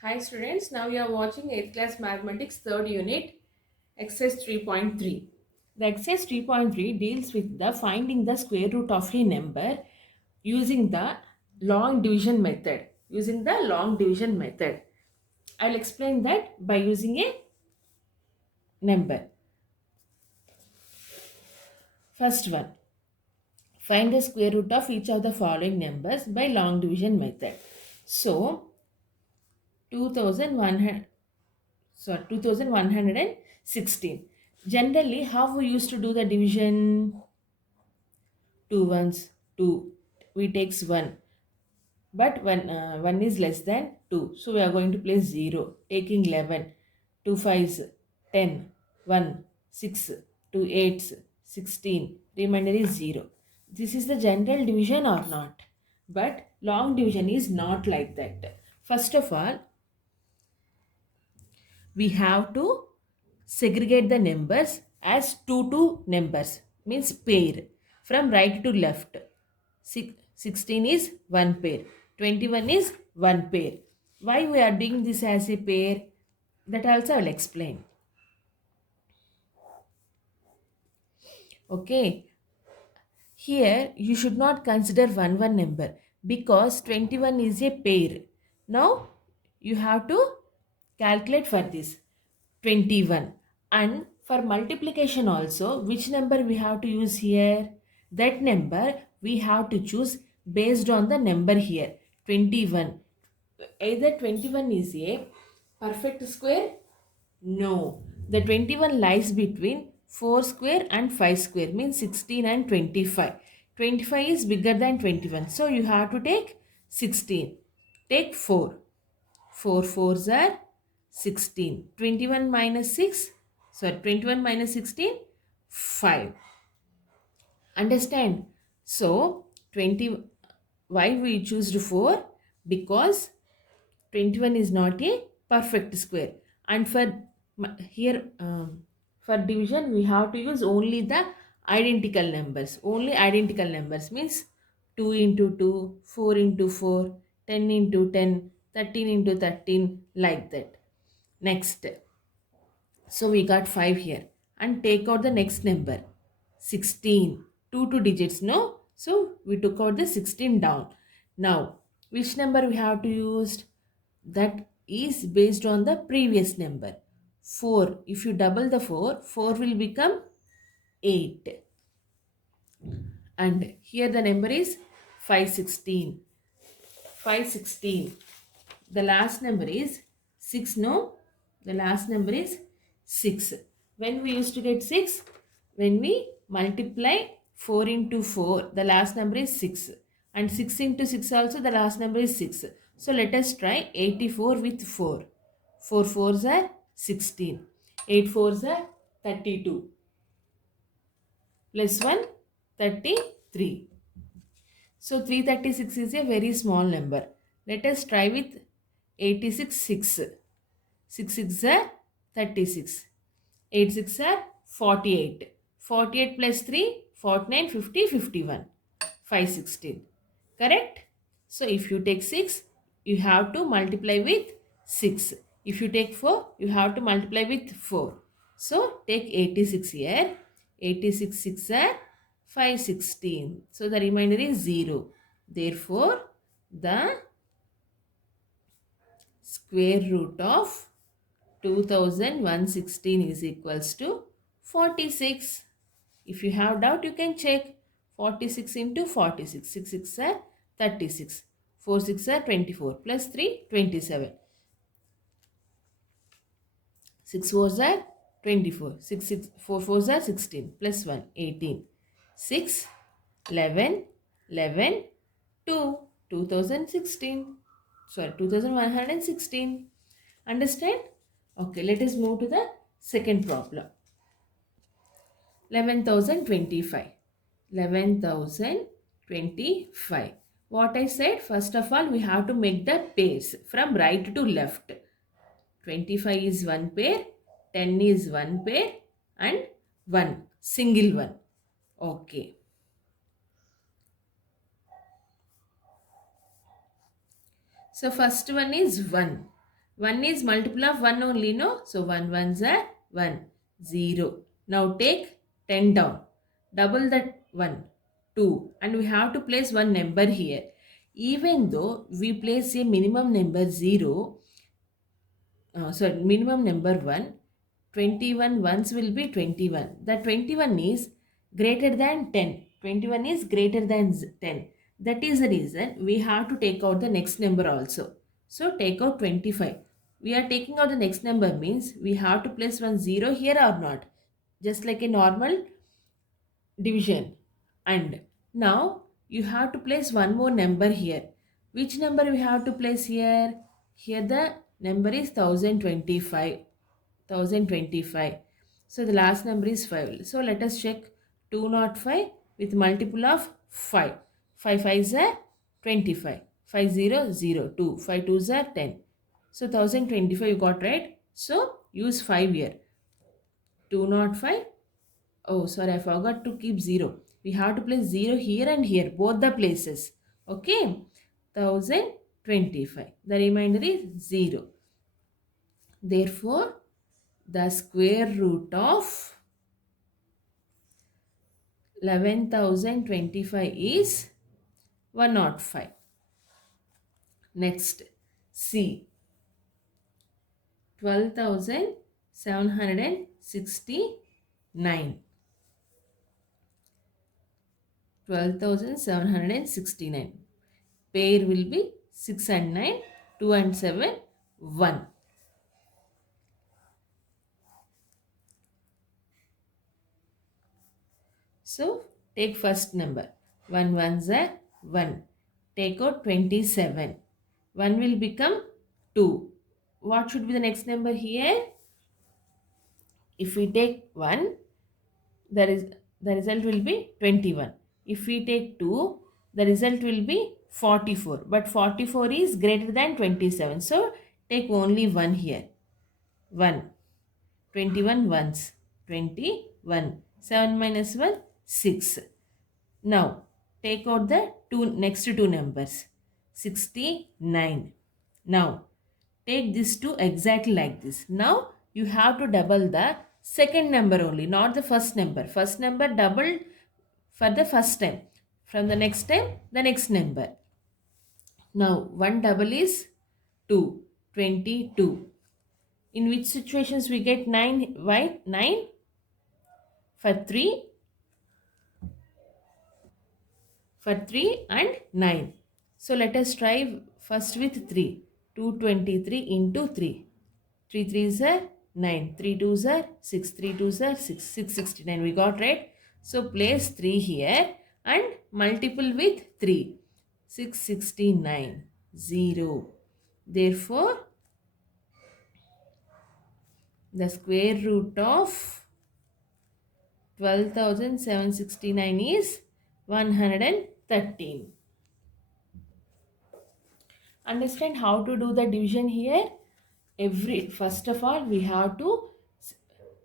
Hi students, now you are watching 8th class mathematics 3rd unit exercise 3.3. The exercise 3.3 deals with the finding the square root of a number using the long division method. I'll explain that by using a number. First one, find the square root of each of the following numbers by long division method. So 2100 2116. Generally, how we used to do the division? Two ones, two. We takes one, but one is less than two, so we are going to place zero. Taking 11, two fives, 10, 1, 6, two eights, 16. Remainder is zero. This is the general division or not? But long division is not like that. First of all, we have to segregate the numbers as two numbers, means pair, from right to left. 16 is one pair, 21 is one pair. Why we are doing this as a pair, that also I will explain. Okay, here you should not consider one number because 21 is a pair. Now you have to calculate for this 21. And for multiplication also, which number we have to use here? That number we have to choose based on the number here, 21. Either 21 is a perfect square. No, the 21 lies between 4 square and 5 square, means 16 and 25. 25 is bigger than 21, so you have to take 16. Take 4. 4 fours are 16. 21 minus 6, sorry, 21 minus 16, 5. Understand? So 20, why we choose 4? Because 21 is not a perfect square, and for here for division we have to use only the identical numbers. Only identical numbers means 2 into 2, 4 into 4, 10 into 10, 13 into 13, like that. Next, so we got 5 here, and take out the next number 16. Two digits, no? So we took out the 16 down. Now which number we have to use? That is based on the previous number, 4. If you double the 4, 4 will become 8. And here the number is 516. 516. The last number is 6, no? The last number is 6. When we used to get 6? When we multiply 4 into 4, the last number is 6. And 6 into 6 also, the last number is 6. So let us try 84 with 4. 4 fours are 16. 8 fours are 32. Plus 1, 33. So 336 is a very small number. Let us try with 86 6. 6 6 are 36. 8 6 are 48. 48 plus 3, 49, 50, 51. 516. Correct? So if you take 6, you have to multiply with 6. If you take 4, you have to multiply with 4. So take 86 here. 86 6 are 516. So the remainder is 0. Therefore, the square root of 2116 is equals to 46. If you have doubt, you can check. 46 into 46. 6 6 are 36. 4 6 are 24. Plus 3, 27. 6 4s are 24. 6 6 4 4s are 16. Plus 1, 18. 6, 11, 11, 2, 2016. Sorry, 2116. Understand? Okay, let us move to the second problem. 11,025. 11,025. What I said, first of all, we have to make the pairs from right to left. 25 is one pair, 10 is one pair, and 1, single one. Okay. So first one is 1. 1 is multiple of 1 only, no? So 1 ones are 1, 0. Now take 10 down. Double that 1, 2. And we have to place one number here. Even though we place a minimum number 0, sorry, minimum number 1, 21 ones will be 21. The 21 is greater than 10. 21 is greater than 10. That is the reason we have to take out the next number also. So take out 25. We are taking out the next number means we have to place one 0 here or not. Just like a normal division. And now you have to place one more number here. Which number we have to place here? Here the number is 1025. 1025. So the last number is 5. So let us check 205 with multiple of 5. 5 5s are 25. 5 0 0 2. 5 2s are 10. So 1025 you got right. So use 5 here. 205. Oh, sorry, I forgot to keep 0. We have to place 0 here and here, both the places. Okay. 1025. The remainder is 0. Therefore, the square root of 11,025 is 105. Next, C. 12,769. 12,769. Pair will be 6 and 9, 2 and 7, 1. So, take first number. 1 ones are 1. Take out 27. 1 will become 2. What should be the next number here? If we take 1, the result will be 21. If we take 2, the result will be 44. But 44 is greater than 27. So, take only 1 here. 1. 21 ones. 21. 7 minus 1, 6. Now, take out the next two numbers. 69. Now, take these two exactly like this. Now, you have to double the second number only, not the first number. First number doubled for the first time. From the next time, the next number. Now, 1 double is 2. 22. In which situations we get 9? Why? 9 for 3. For 3 and 9. So let us try first with 3. 223 into 3. 3 3s are 9. 3 2s are 6. 3 2s are 6. 669. We got right. So place 3 here and multiple with 3. 669. 0. Therefore, the square root of 12,769 is 113. Understand how to do the division here? First of all, we have to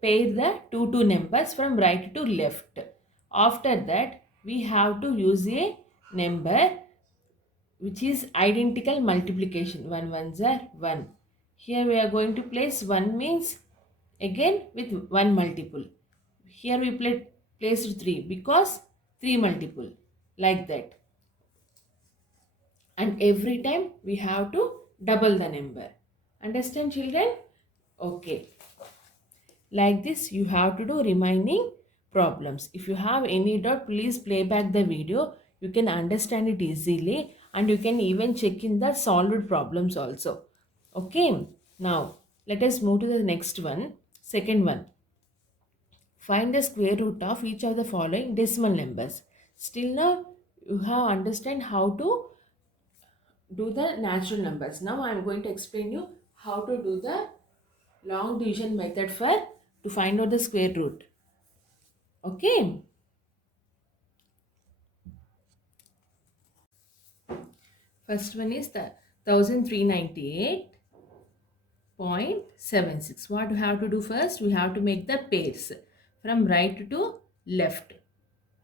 pair the two numbers from right to left. After that, we have to use a number which is identical multiplication. 1 ones are 1. Here we are going to place 1 means again with 1 multiple. Here we placed 3 because 3 multiple, like that. And every time we have to double the number. Understand, children? Okay. Like this you have to do remaining problems. If you have any doubt, please play back the video. You can understand it easily and you can even check in the solved problems also. Okay. Now let us move to the next one. Second one. Find the square root of each of the following decimal numbers. Still now you have understand how to do the natural numbers. Now I am going to explain you how to do the long division method to find out the square root. Okay. First one is the 1398.76. What we have to do first? We have to make the pairs from right to left.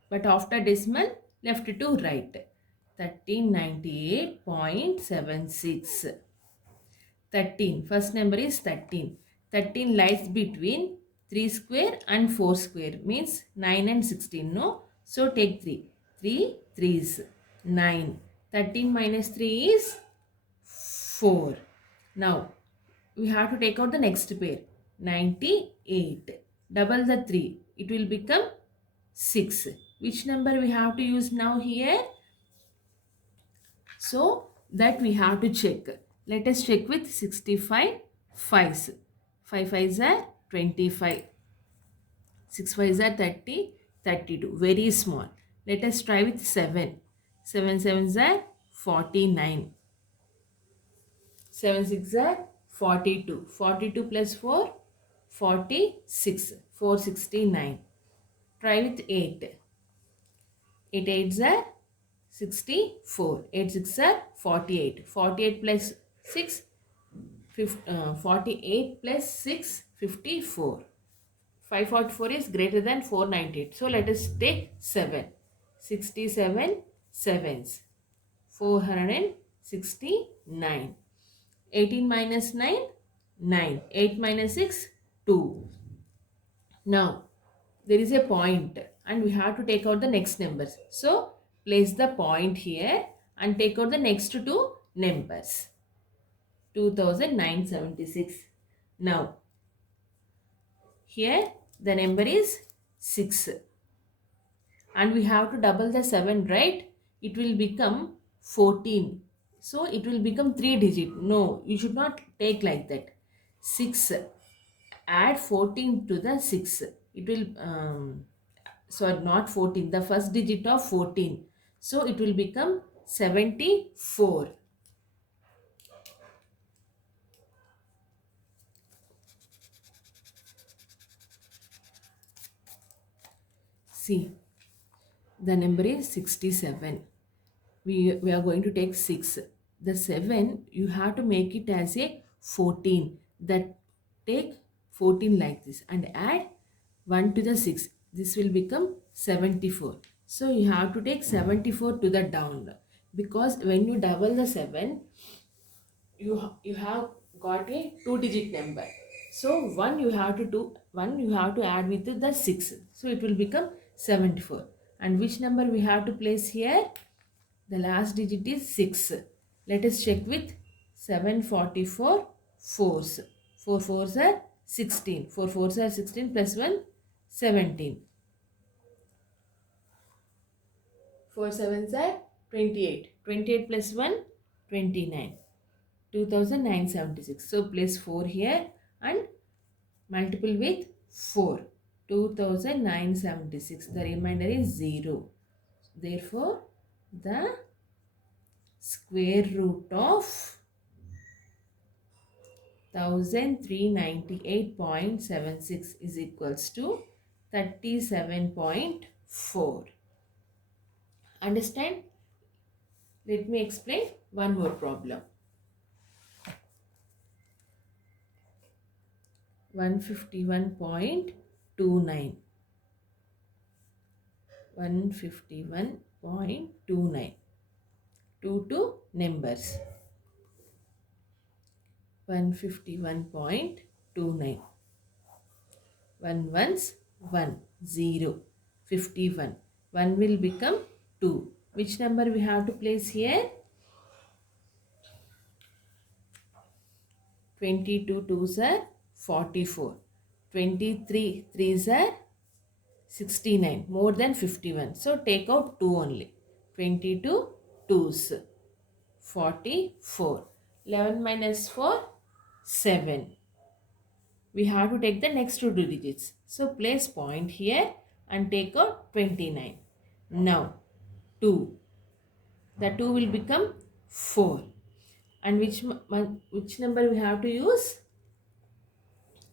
But after decimal, left to right. 1398.76. 13. First number is 13. 13 lies between 3 square and 4 square. Means 9 and 16. No? So take 3. 3 threes. 9. 13 minus 3 is 4. Now, we have to take out the next pair. 98. Double the 3. It will become 6. Which number we have to use now here? So that we have to check. Let us check with 65 fives. 5 fives are 25. 6 fives are 30, 32. Very small. Let us try with 7. 7 sevens are 49. 7 six are 42. 42 plus 4, 46. 469. Try with 8. 8 eights are 64. 8 six are 48. 48 plus 6, 48 plus 6, 54. 544 is greater than 498. So let us take 7. 67 sevens. 469. 18 minus 9, 9. 8 minus 6, 2. Now, there is a point and we have to take out the next numbers. So, place the point here and take out the next two numbers. 2976. Now, here the number is 6 and we have to double the 7, right? It will become 14. So, it will become 3 digit. No, you should not take like that. 6. Add 14 to the 6. It will, sorry, not 14, the first digit of 14. So, it will become 74. See, the number is 67. We are going to take 6. The 7, you have to make it as a 14. That take 14 like this and add 1 to the 6. This will become 74. So you have to take 74 to the down. Because when you double the 7, you have got a 2-digit number. So one you have to do, one you have to add with the 6. So it will become 74. And which number we have to place here? The last digit is 6. Let us check with 744 fours. 4 fours are 16. 4 fours are 16 plus 1, 17. 4 sevens are 28. 28 plus 1, 29. 2976. So place 4 here and multiple with 4. 2976. The remainder is 0. Therefore, the square root of 1398.76 is equals to 37.4. Understand? Let me explain one more problem. 151.29. 151.29. 2 numbers. 151.29. 1 ones 1, 0. 51. 1 will become 2. Which number we have to place here? 22 twos are 44. 23 threes are 69. More than 51. So take out 2 only. 22 twos. 44. 11 minus 4, 7. We have to take the next two digits. So place point here and take out 29. Now 2. The 2 will become 4. And which number we have to use?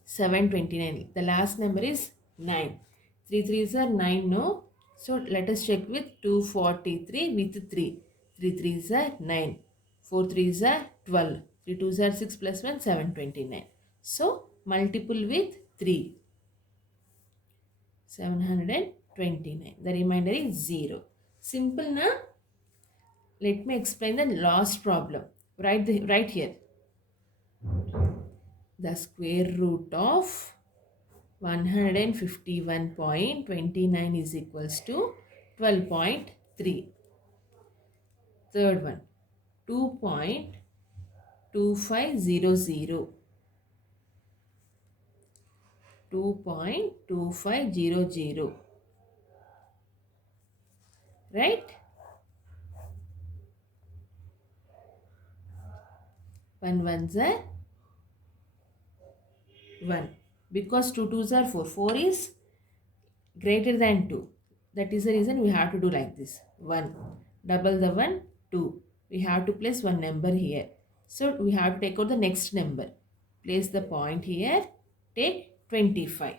729. The last number is 9. 3 threes are 9, no? So let us check with 243 with 3. 3 threes are 9. 4 threes are 12. 3 twos are 6 plus 1, 729. So multiple with 3. 729. The remainder is 0. Simple, na? Let me explain the last problem. Right here. the square root of 151.29 is equals to 12.3. Third one, 2.2500. 2.2500, right? 1 ones are 1. Because 2 twos are 4. 4 is greater than 2. That is the reason we have to do like this. 1. Double the 1, 2. We have to place one number here. So we have to take out the next number. Place the point here. Take 25.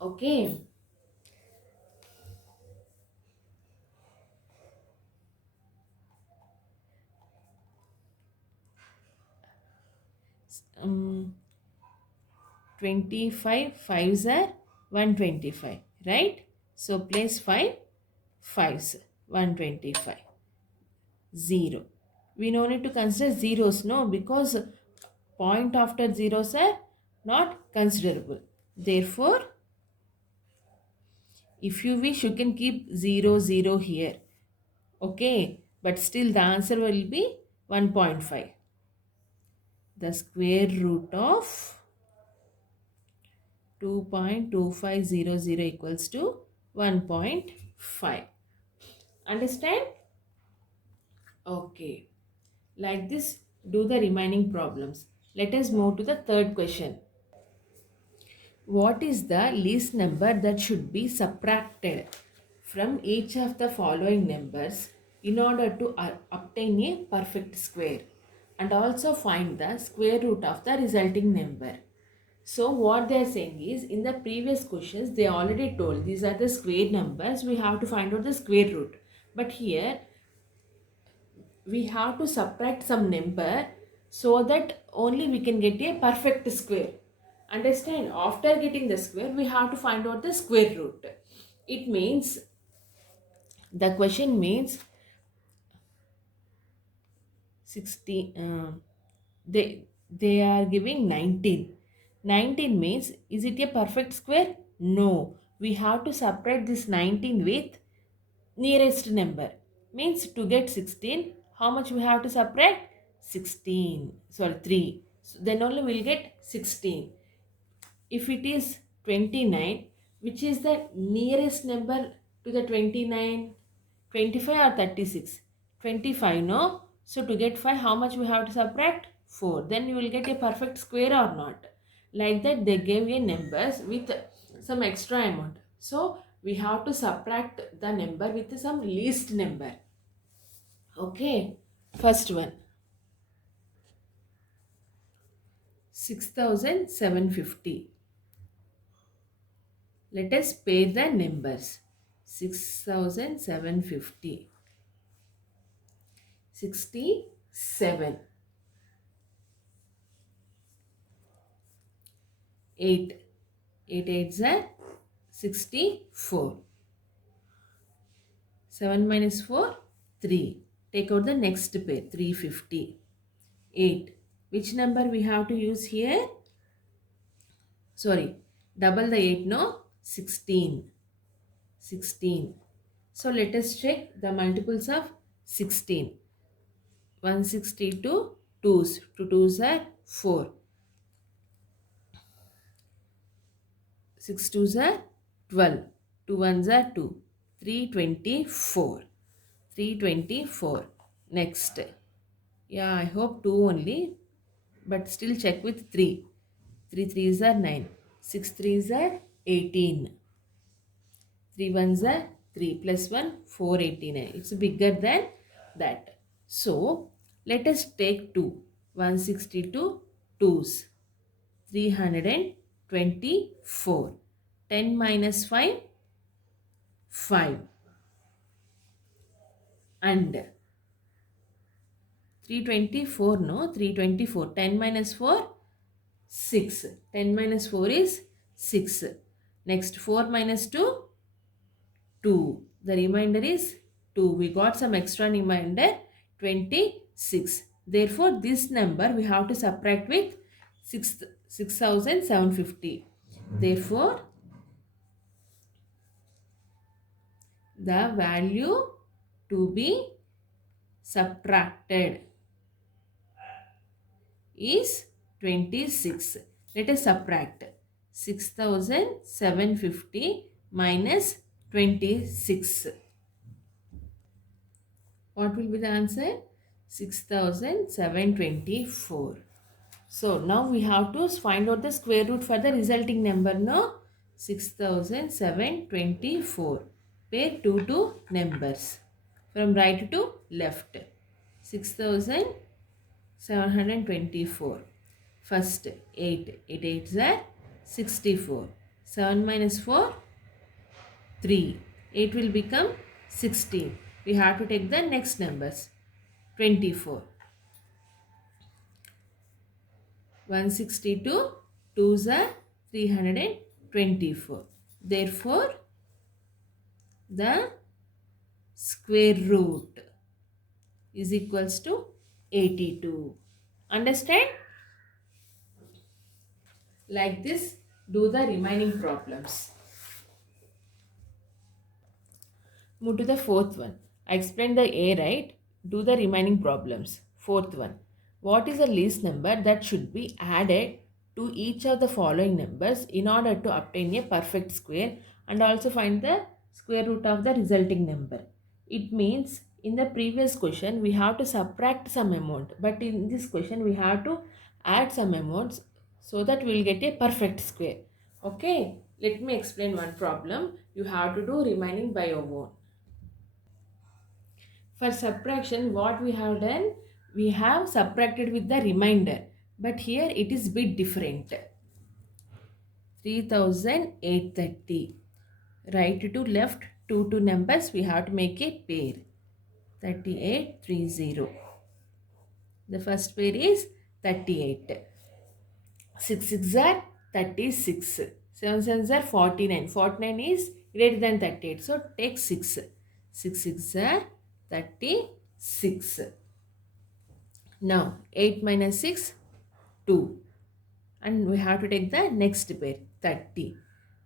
Okay. Um, 25 fives are 125, right? So place 5 fives, 125. 0. We no need to consider zeros, no, because point after zeros are not considerable. Therefore, if you wish, you can keep 0, 0 here. Okay, but still the answer will be 1.5. The square root of 2.2500 equals to 1.5. Understand? Okay. Like this, do the remaining problems. Let us move to the third question. What is the least number that should be subtracted from each of the following numbers in order to obtain a perfect square, and also find the square root of the resulting number? So what they are saying is, in the previous questions they already told these are the square numbers, we have to find out the square root. But here we have to subtract some number so that only we can get a perfect square. Understand? After getting the square, we have to find out the square root. It means, the question means 60, they are giving 19. 19 means, is it a perfect square? No. We have to subtract this 19 with nearest number. Means to get 16, how much we have to subtract? 16. Sorry, 3. So then only we'll get 16. If it is 29, which is the nearest number to the 29? 25 or 36? 25, no? So to get 5, how much we have to subtract? 4. Then you will get a perfect square or not. Like that they gave you numbers with some extra amount. So we have to subtract the number with some least number. Okay. First one. 6,750. Let us pair the numbers. 6,750. 67. 8. 8 8s are 64. 7 minus 4, 3. Take out the next pair, 350. 8. Which number we have to use here? Sorry, double the 8, no? 16. 16. So let us check the multiples of 16. 162 twos. 2 twos are 4. 6 twos are 12. 2 ones are 2. 324. 324. Next. Yeah, I hope 2 only. But still check with 3. 3 threes are 9. 6 threes are 18. 3 ones are 3 plus 1, 489. It's bigger than that. So, let us take 2. 162 twos. 324. 10 minus 5, 5. And 324, no? 324. 10 minus 4, 6. 10 minus 4 is 6. Next, 4 minus 2, 2. The remainder is 2. We got some extra remainder, 26. Therefore, this number we have to subtract with 6, 6750. Therefore, the value to be subtracted is 26. Let us subtract 6750 minus 26. What will be the answer? 6724. So now we have to find out the square root for the resulting number. No, 6724. Pair two numbers from right to left. 6724. First 8. 8 8s are 64. 7 minus 4, 3. 8 will become 16. We have to take the next numbers. 24. 162. 2s are 324. Therefore, the square root is equals to 82. Understand? Like this, do the remaining problems. Move to the fourth one. I explained the A, right? Do the remaining problems. Fourth one. What is the least number that should be added to each of the following numbers in order to obtain a perfect square, and also find the square root of the resulting number? It means in the previous question we have to subtract some amount, but in this question we have to add some amounts so that we will get a perfect square. Okay, let me explain one problem. You have to do remaining by your own. For subtraction, what we have done, we have subtracted with the remainder, but here it is bit different. 3830. Right to left, two numbers, we have to make a pair. 3830. The first pair is 38. 6 6 are 36. 7 7 are 49. 49 is greater than 38. So take 6. 6 6 are 36. Now 8 minus 6, 2. And we have to take the next pair, 30.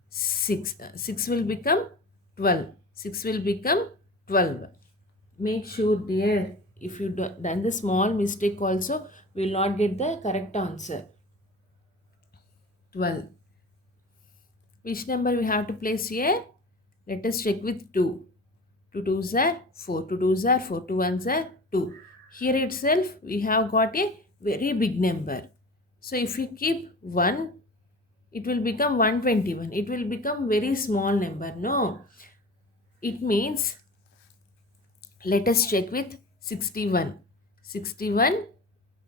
6 will become 12. 6 will become 12. Make sure dear, if you done the small mistake also, we will not get the correct answer. 12. Which number we have to place here? Let us check with 2. 2 2s are 4. 2 2s are 4. 2 1s are 2. Here itself we have got a very big number. So if we keep 1, it will become 121. It will become very small number. No. It means, let us check with 61. 61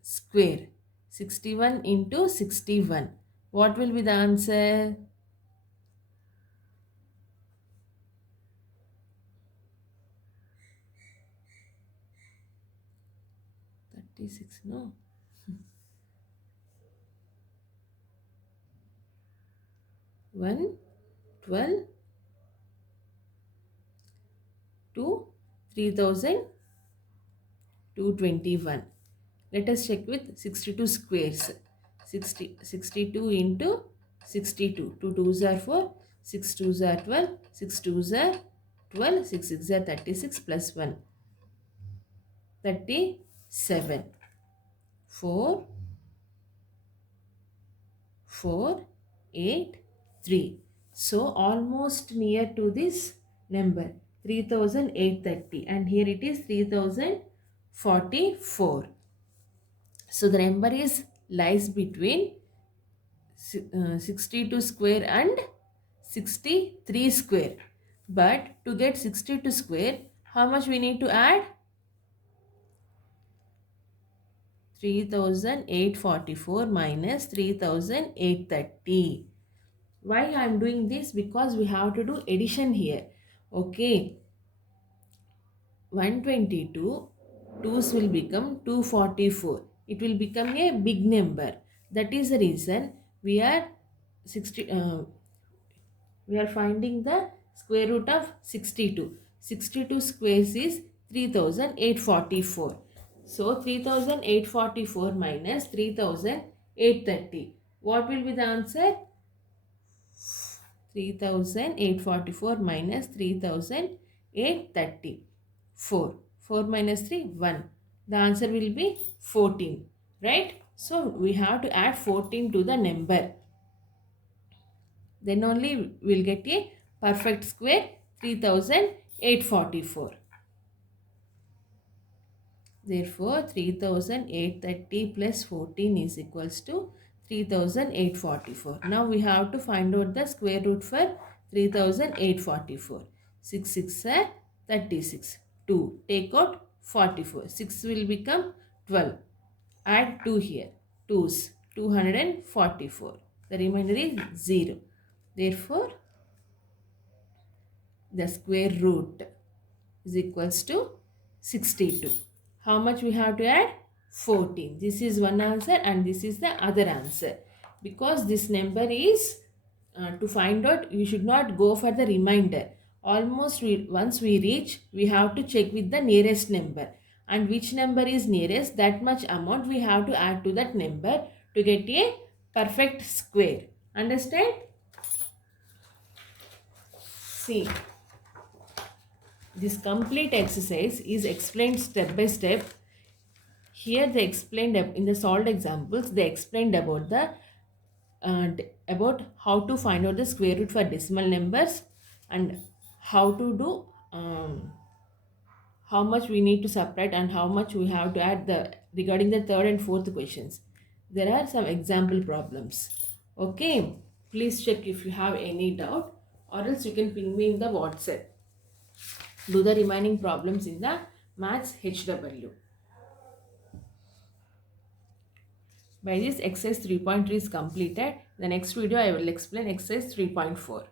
square. 61 into 61. What will be the answer? 36, no. 1, 12, 2, 3221. Let us check with 62 squares. 62 into 62. 2 2s are 4. 6 2s are 12. 6 2s are 12. 6 6 are 36 plus 1. 37. 4, 4, 8, 3. So almost near to this number, 3830, and here it is 3044. So the number is lies between 62 square and 63 square. But to get 62 square, how much we need to add? 3844 minus 3830. Why I am doing this? Because we have to do addition here. Okay. 122, 2's will become 244. It will become a big number. That is the reason we are 60. We are finding the square root of 62. 62 squares is 3844. So 3844 minus 3830. What will be the answer? 3844 minus 3830. 4. 4 minus 3, 1. The answer will be 14. Right? So we have to add 14 to the number. Then only we'll get a perfect square 3844. Therefore, 3830 plus 14 is equals to 3844. Now we have to find out the square root for 3844. 6 6 are 36. 2. Take out 44. 6 will become 12. Add 2 here. 2's 244. The remainder is 0. Therefore, the square root is equals to 62. How much we have to add? 14. This is one answer and this is the other answer. Because this number is to find out, you should not go for the remainder. Almost once we reach, we have to check with the nearest number. And which number is nearest, that much amount we have to add to that number to get a perfect square. Understand? See. This complete exercise is explained step by step. Here they explained in the solved examples, they explained about the about how to find out the square root for decimal numbers and how to do how much we need to subtract and how much we have to add the regarding the third and fourth questions. There are some example problems. Okay, please check if you have any doubt or else you can ping me in the WhatsApp. Do the remaining problems in the maths HW. By this exercise 3.3 is completed. The next video I will explain exercise 3.4.